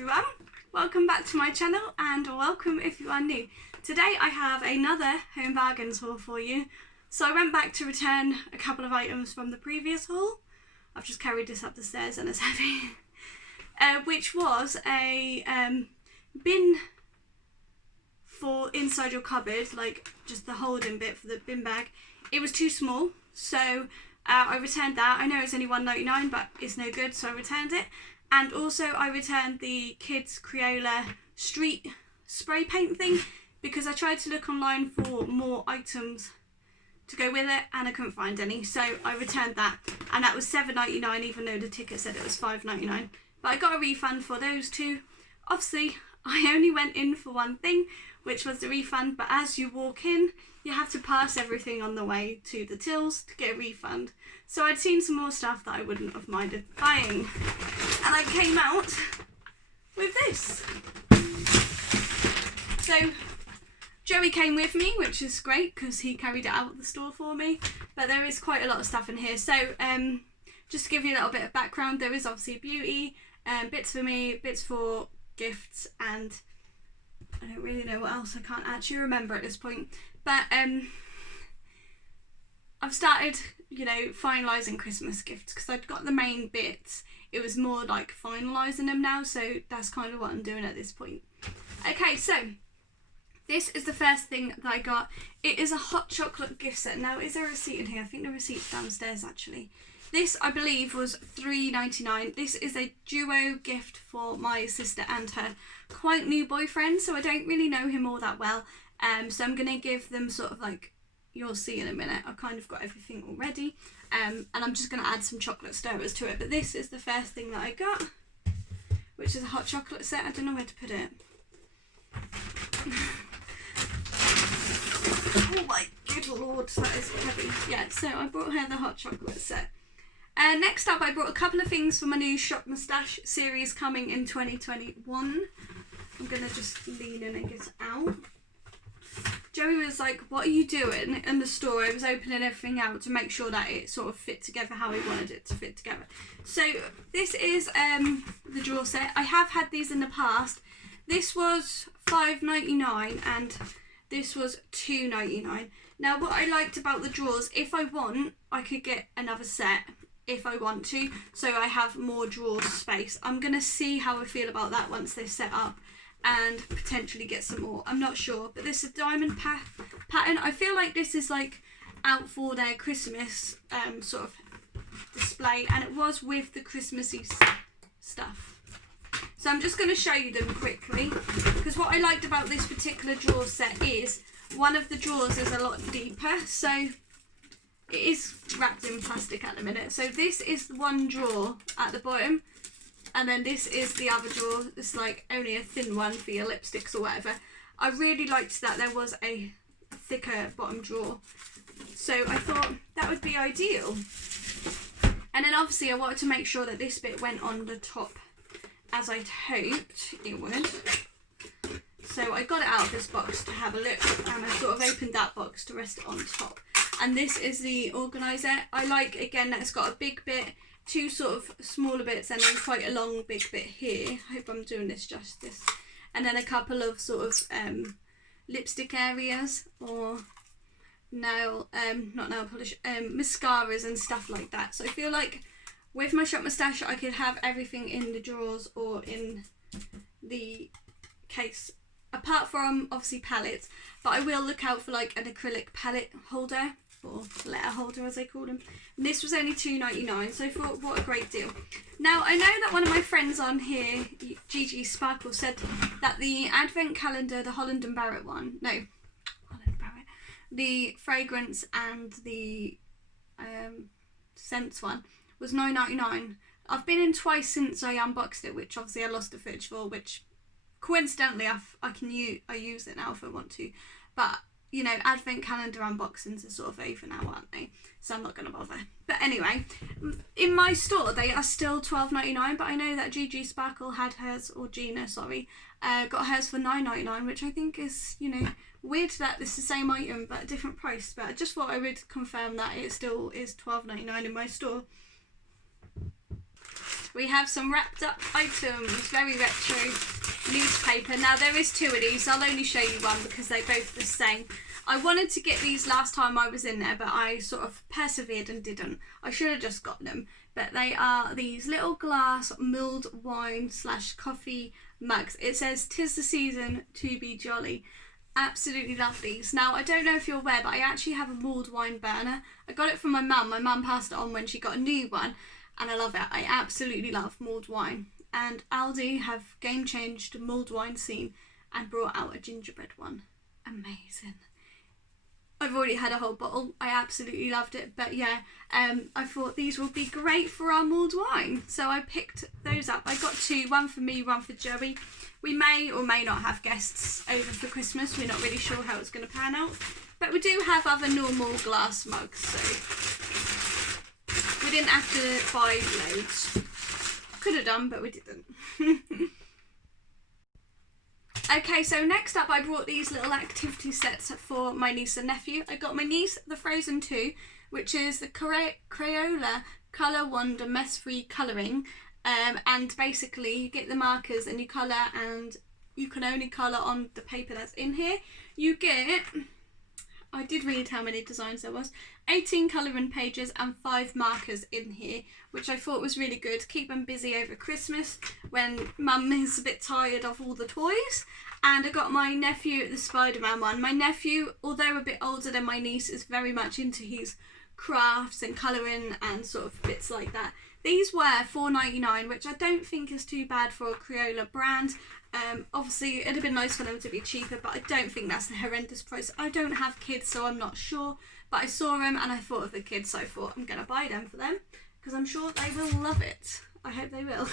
everyone, welcome back to my channel and welcome if you are new. Today I have another Home Bargains haul for you. So I went back to return a couple of items from the previous haul. I've just carried this up the stairs and it's heavy. Which was a bin for inside your cupboard, like just the holding bit for the bin bag. It was too small, so I returned that. I know it's only $1.99, but it's no good, so I returned it. And also I returned the Kids Crayola street spray paint thing because I tried to look online for more items to go with it and I couldn't find any. So I returned that and that was $7.99 even though the ticket said it was $5.99. But I got a refund for those two. Obviously, I only went in for one thing, which was the refund, but as you walk in, you have to pass everything on the way to the tills to get a refund. So I'd seen some more stuff that I wouldn't have minded buying. And I came out with this. So Joey came with me, which is great because he carried it out of the store for me. But there is quite a lot of stuff in here. So just to give you a little bit of background, there is obviously beauty, bits for me, bits for gifts, and I don't really know what else. I can't actually remember at this point. But I've started, you know, finalising Christmas gifts because I'd got the main bits. It was more like finalising them now, so that's kind of what I'm doing at this point. Okay, so this is the first thing that I got. It is a hot chocolate gift set. Now, is there a receipt in here? I think the receipt's downstairs actually. This, I believe, was $3.99. This is a duo gift for my sister and her quite new boyfriend, so I don't really know him all that well. So I'm going to give them sort of like, you'll see in a minute, I've kind of got everything already. And I'm just going to add some chocolate stirrers to it. But this is the first thing that I got, which is a hot chocolate set. I don't know where to put it. Oh my good lord, that is heavy. Yeah, so I brought her the hot chocolate set. Next up, I brought a couple of things for my new Shop Moustache series coming in 2021. I'm going to just lean in and get it out. Joey was like, what are you doing in the store? I was opening everything out to make sure that it sort of fit together how he wanted it to fit together. So this is the drawer set. I have had these in the past. This was $5.99 and this was $2.99. Now what I liked about the drawers, if I want, I could get another set if I want to, so I have more drawer space. I'm going to see how I feel about that once they're set up and potentially get some more. I'm not sure, but this is a diamond pattern. I feel like this is like out for their Christmas sort of display, and it was with the Christmassy stuff. So I'm just going to show you them quickly because what I liked about this particular drawer set is one of the drawers is a lot deeper, so it is wrapped in plastic at the minute. So this is one drawer at the bottom, and then this is the other drawer. It's like only a thin one for your lipsticks or whatever. I really liked that there was a thicker bottom drawer, so I thought that would be ideal. And then obviously I wanted to make sure that this bit went on the top as I'd hoped it would. So I got it out of this box to have a look, and I sort of opened that box to rest it on top. And this is the organiser. I like, again, that it's got a big bit, two sort of smaller bits, and then quite a long big bit here. I hope I'm doing this justice. And then a couple of sort of lipstick areas, or nail, not nail polish, mascaras and stuff like that. So I feel like with my Shop Moustache, I could have everything in the drawers or in the case. Apart from, obviously, palettes. But I will look out for, like, an acrylic palette holder, or letter holder, as they call them. And this was only $2.99, so I thought, what a great deal. Now, I know that one of my friends on here, Gigi Sparkle, said that the Advent Calendar, the Holland & Barrett one, no, Holland & Barrett, the fragrance and the scents one, was $9.99. I've been in twice since I unboxed it, which obviously I lost the footage for, which coincidentally I use it now if I want to. But, you know, Advent Calendar unboxings are sort of over now, aren't they? So I'm not going to bother. But anyway, in my store they are still $12.99, but I know that Gigi Sparkle had hers, or Gina, sorry, got hers for $9.99, which I think is, you know, weird that it's the same item but a different price. But I just thought I would confirm that it still is $12.99 in my store. we have some wrapped up items, very retro newspaper. Now there is two of these, I'll only show you one because they're both the same. I wanted to get these last time I was in there, but I sort of persevered and didn't. I should have just got them. But they are these little glass mulled wine / coffee mugs. It says, "'Tis the season to be jolly." Absolutely love these. Now, I don't know if you're aware, but I actually have a mulled wine burner. I got it from my mum. My mum passed it on when she got a new one, and I love it. I absolutely love mulled wine. And Aldi have game changed the mulled wine scene and brought out a gingerbread one. Amazing. I've already had a whole bottle. I absolutely loved it. But yeah, I thought these would be great for our mulled wine. So I picked those up. I got two, one for me, one for Joey. We may or may not have guests over for Christmas. We're not really sure how it's going to pan out. But we do have other normal glass mugs. So we didn't have to buy loads. Could have done, but we didn't. Okay, so next up I brought these little activity sets for my niece and nephew. I got my niece the Frozen 2, which is the Crayola Colour Wonder Mess-Free Colouring. And basically you get the markers and you colour, and you can only colour on the paper that's in here. You get, I did read how many designs there was, 18 colouring pages and 5 markers in here, which I thought was really good. Keep them busy over Christmas when mum is a bit tired of all the toys. And I got my nephew the Spider-Man one. My nephew, although a bit older than my niece, is very much into his crafts and colouring and sort of bits like that. These were $4.99, which I don't think is too bad for a Crayola brand. Obviously, it'd have been nice for them to be cheaper, but I don't think that's a horrendous price. I don't have kids, so I'm not sure. But I saw them and I thought of the kids, so I thought I'm going to buy them for them because I'm sure they will love it. I hope they will.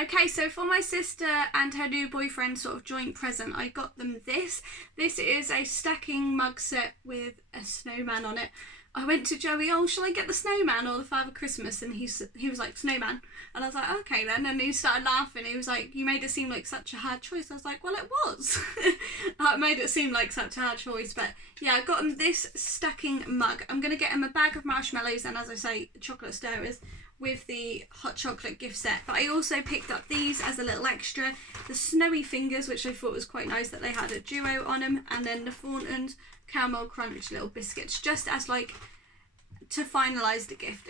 Okay, so for my sister and her new boyfriend sort of joint present, I got them this. This is a stacking mug set with a snowman on it. I went to Joey, "Oh, shall I get the snowman or the Father Christmas?" And he was like, "Snowman." And I was like, "Okay then." And he started laughing. He was like, "You made it seem like such a hard choice." I was like, "Well, it was." I made it seem like such a hard choice. But yeah, I got him this stacking mug. I'm going to get him a bag of marshmallows and, as I say, chocolate stirrers with the hot chocolate gift set. But I also picked up these as a little extra. The Snowy Fingers, which I thought was quite nice that they had a duo on them. And then the Thornton's Caramel Crunch little biscuits, just as like to finalise the gift,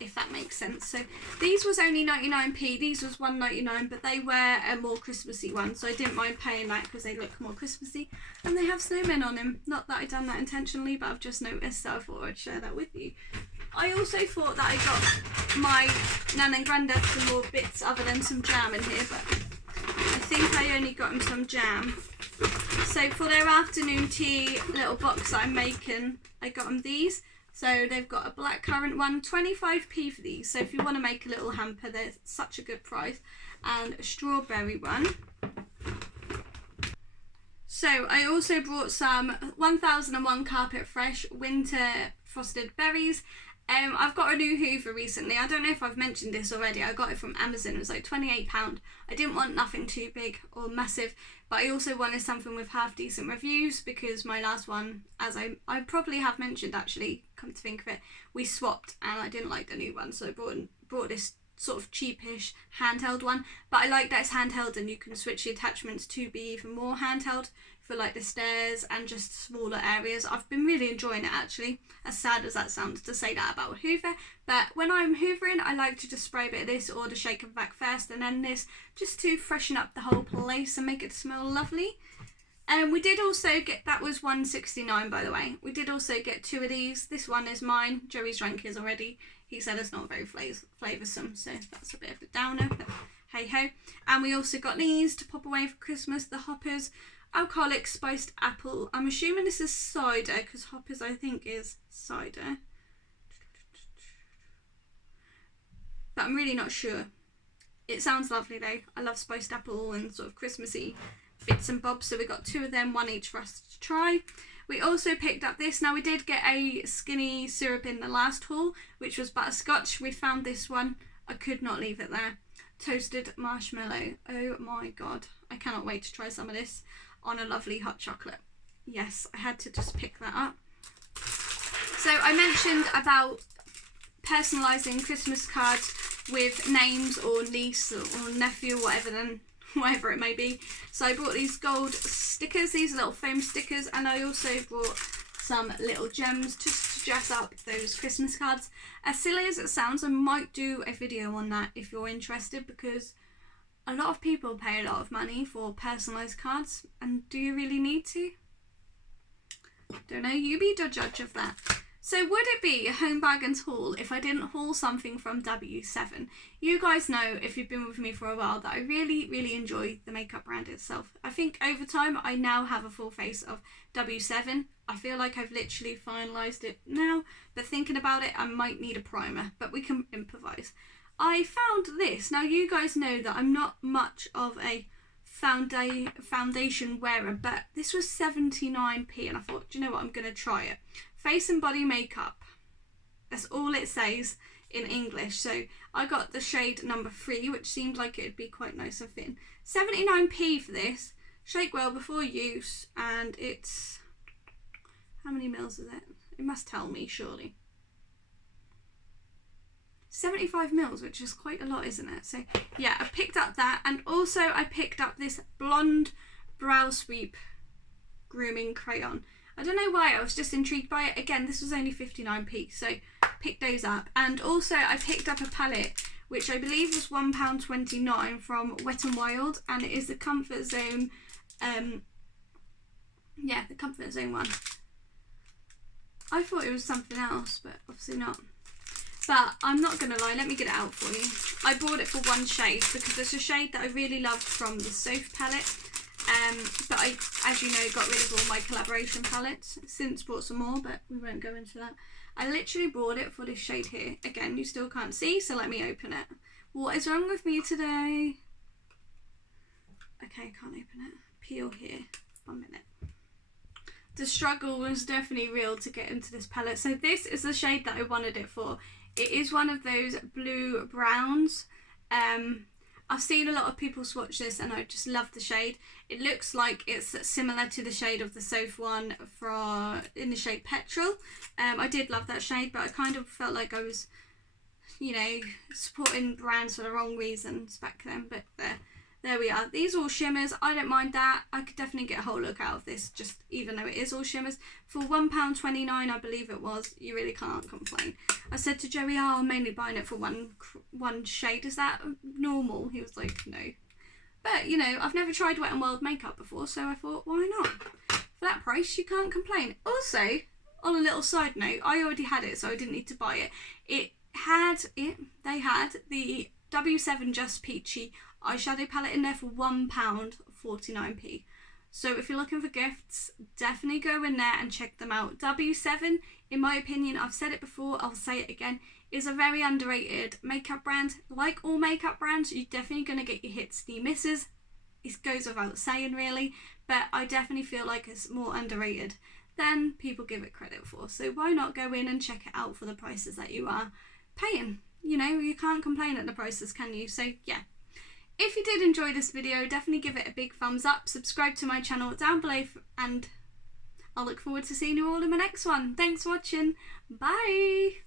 if that makes sense. So these was only 99p, these was $1.99, but they were a more Christmassy one, so I didn't mind paying that because they look more Christmassy, and they have snowmen on them. Not that I done that intentionally, but I've just noticed, so I thought I'd share that with you. I also thought that I got my nan and granddad some more bits other than some jam in here, but I think I only got them some jam. So for their afternoon tea little box that I'm making, I got them these. So they've got a blackcurrant one, 25p for these. So if you want to make a little hamper, they're such a good price. And a strawberry one. So I also brought some 1001 Carpet Fresh Winter Frosted Berries. I've got a new Hoover recently. I don't know if I've mentioned this already. I got it from Amazon. It was like £28. I didn't want nothing too big or massive, but I also wanted something with half decent reviews because my last one, as I probably have mentioned actually, come to think of it, we swapped and I didn't like the new one, so I brought this sort of cheapish handheld one. But I like that it's handheld and you can switch the attachments to be even more handheld for like the stairs and just smaller areas. I've been really enjoying it actually, as sad as that sounds to say that about a Hoover, but when I'm hoovering I like to just spray a bit of this or the shake and vac first and then this, just to freshen up the whole place and make it smell lovely. And we did also get, that was $1.69 by the way, we did also get 2 of these. This one is mine, Joey's drank his already. He said it's not very flavoursome, so that's a bit of a downer, but hey ho. And we also got these to pop away for Christmas, the Hoppers Alcoholic Spiced Apple. I'm assuming this is cider because Hoppers I think is cider, but I'm really not sure. It sounds lovely though. I love spiced apple and sort of Christmassy bits and bobs, so we got 2 of them, 1 each for us to try. We also picked up this. Now we did get a skinny syrup in the last haul, which was butterscotch. We found this one. I could not leave it there. Toasted marshmallow. Oh my god. I cannot wait to try some of this on a lovely hot chocolate. Yes, I had to just pick that up. So I mentioned about personalising Christmas cards with names or niece or nephew, whatever it may be. So I brought these gold stickers, these little foam stickers, and I also brought some little gems just to dress up those Christmas cards. As silly as it sounds, I might do a video on that if you're interested, because a lot of people pay a lot of money for personalised cards, and do you really need to? Don't know, you be the judge of that. So would it be a home bag and haul if I didn't haul something from W7? You guys know, if you've been with me for a while, that I really enjoy the makeup brand itself. I think over time I now have a full face of W7. I feel like I've literally finalised it now, but thinking about it, I might need a primer, but we can improvise. I found this. Now you guys know that I'm not much of a foundation wearer, but this was 79p and I thought, do you know what, I'm going to try it. Face and body makeup. That's all it says in English. So I got the shade number 3, which seemed like it'd be quite nice and thin. 79p for this. Shake well before use, and it's, how many mils is it? It must tell me, surely. 75 mils, which is quite a lot, isn't it? So yeah, I picked up that, and also I picked up this blonde brow sweep grooming crayon. I don't know why, I was just intrigued by it. Again, this was only 59p, so picked those up. And also I picked up a palette, which I believe was £1.29 from Wet n Wild, and it is the Comfort Zone, yeah, the Comfort Zone one. I thought it was something else, but obviously not. But I'm not going to lie, let me get it out for you. I bought it for one shade because it's a shade that I really loved from the Soap palette. But I, as you know, got rid of all my collaboration palettes. Since bought some more, but we won't go into that. I literally bought it for this shade here. Again, you still can't see, so let me open it. What is wrong with me today? Okay, can't open it. Peel here. 1 minute. The struggle was definitely real to get into this palette. So this is the shade that I wanted it for. It is one of those blue browns. I've seen a lot of people swatch this and I just love the shade. It looks like it's similar to the shade of the Soap one in the shade Petrol. I did love that shade, but I kind of felt like I was, you know, supporting brands for the wrong reasons back then. But there we are. These are all shimmers. I don't mind that. I could definitely get a whole look out of this, just even though it is all shimmers. For £1.29, I believe it was. You really can't complain. I said to Joey, oh, I'm mainly buying it for one shade. Is that normal? He was like, no. But, you know, I've never tried Wet n Wild makeup before, so I thought, why not? For that price, you can't complain. Also, on a little side note, I already had it, so I didn't need to buy it. They had the W7 Just Peachy eyeshadow palette in there for £1.49p. So if you're looking for gifts, definitely go in there and check them out. W7, in my opinion, I've said it before, I'll say it again, is a very underrated makeup brand. Like all makeup brands, you're definitely going to get your hits and your misses. It goes without saying, really, but I definitely feel like it's more underrated than people give it credit for. So why not go in and check it out for the prices that you are paying? You know, you can't complain at the prices, can you? So yeah. If you did enjoy this video, definitely give it a big thumbs up, subscribe to my channel down below, and I'll look forward to seeing you all in my next one. Thanks for watching. Bye!